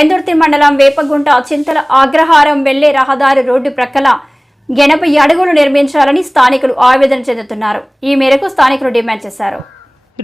పెందుర్తి మండలం వేపగుంట చింతల అగ్రహారం వెళ్ళే రహదారి రోడ్డు ప్రక్కల ఎనభై అడుగులు నిర్మించాలని స్థానికులు ఆవేదన చెందుతున్నారు. ఈ మేరకు స్థానికులు డిమాండ్ చేశారు.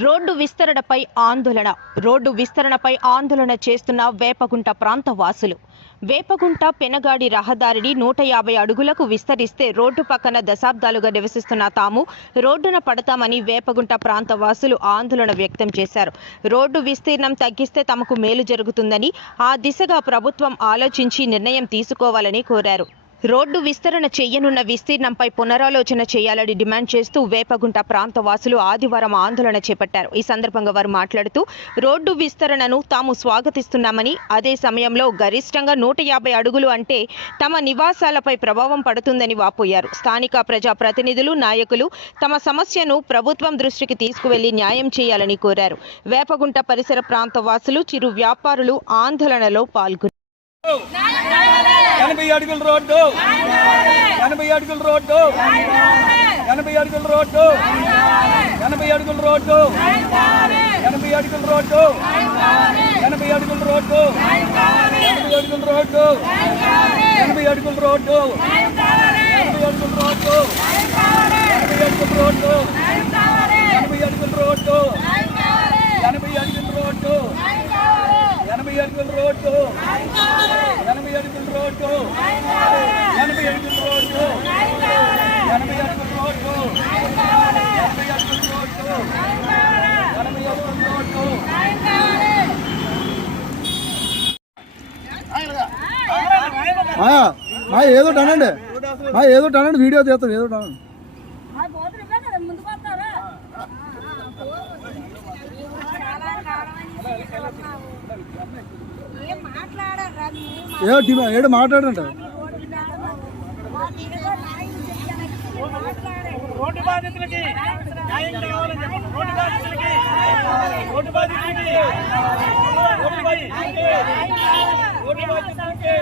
రోడ్డు విస్తరణపై ఆందోళన రోడ్డు విస్తరణపై ఆందోళన చేస్తున్న వేపగుంట ప్రాంత వాసులు వేపగుంట పెనగాడి రహదారిని నూట యాభై అడుగులకు విస్తరిస్తే రోడ్డు పక్కన దశాబ్దాలుగా నివసిస్తున్న తాము రోడ్డున పడతామని వేపగుంట ప్రాంత వాసులు ఆందోళన వ్యక్తం చేశారు. రోడ్డు విస్తీర్ణం తగ్గిస్తే తమకు మేలు జరుగుతుందని ఆ దిశగా ప్రభుత్వం ఆలోచించి నిర్ణయం తీసుకోవాలని కోరారు. రోడ్డు విస్తరణ చేయనున్న విస్తీర్ణంపై పునరాలోచన చేయాలని డిమాండ్ చేస్తూ వేపగుంట ప్రాంత వాసులు ఆదివారం ఆందోళన చేపట్టారు. ఈ సందర్భంగా వారు మాట్లాడుతూ రోడ్డు విస్తరణను తాము స్వాగతిస్తున్నామని అదే సమయంలో గరిష్టంగా నూట యాభై అడుగులు అంటే తమ నివాసాలపై ప్రభావం పడుతుందని వాపోయారు. స్థానిక ప్రజా ప్రతినిధులు నాయకులు తమ సమస్యను ప్రభుత్వం దృష్టికి తీసుకువెళ్ళి న్యాయం చేయాలని కోరారు. వేపగుంట పరిసర ప్రాంత వాసులు చిరు వ్యాపారులు ఆందోళనలో పాల్గొన్నారు. ఎనభై అడుగుల రోడ్డు ఎనభై అడుగుల రోడ్డు ఎనభై అడుగుల రోడ్డు ఎనభై అడుగుల రోడ్డు ఎనభై అడుగుల రోడ్డు ఎనభై అడుగుల రోడ్డు ఎనభై అడుగుల రోడ్డు ఎనభై అడుగుల రోడ్డు ఎనభై అడుగుల రోడ్డు ఎనభై అడుగుల రోడ్డు ఎనభై అడుగుల రోడ్డు ఎనభై అడుగుల రోడ్డు ఎనభై అడుగుల రోడ్డు. ఎనభై అడుగుల రోడ్డు. ఎనభై అడుగుల రోడ్డు. ఎనభై అడుగుల రోడ్డు. ఎనభై అడుగుల రోడ్డు. ఎనభై అడుగుల రోడ్డు. మా ఏదో అనండి మా ఏదో అనండి వీడియో తీస్తాం ఏదో అనండి ఏం మాట్లాడరా మీరు? ఏదో డిమా ఏదో మాట్లాడండి. రోడ్డు బాధితులకి న్యాయం కావాలని చెప్పండి రోడ్డు బాధితులకి రోడ్డు బాధితులకి రోడ్డు బాధితులకి రోడ్డు బాధితులకి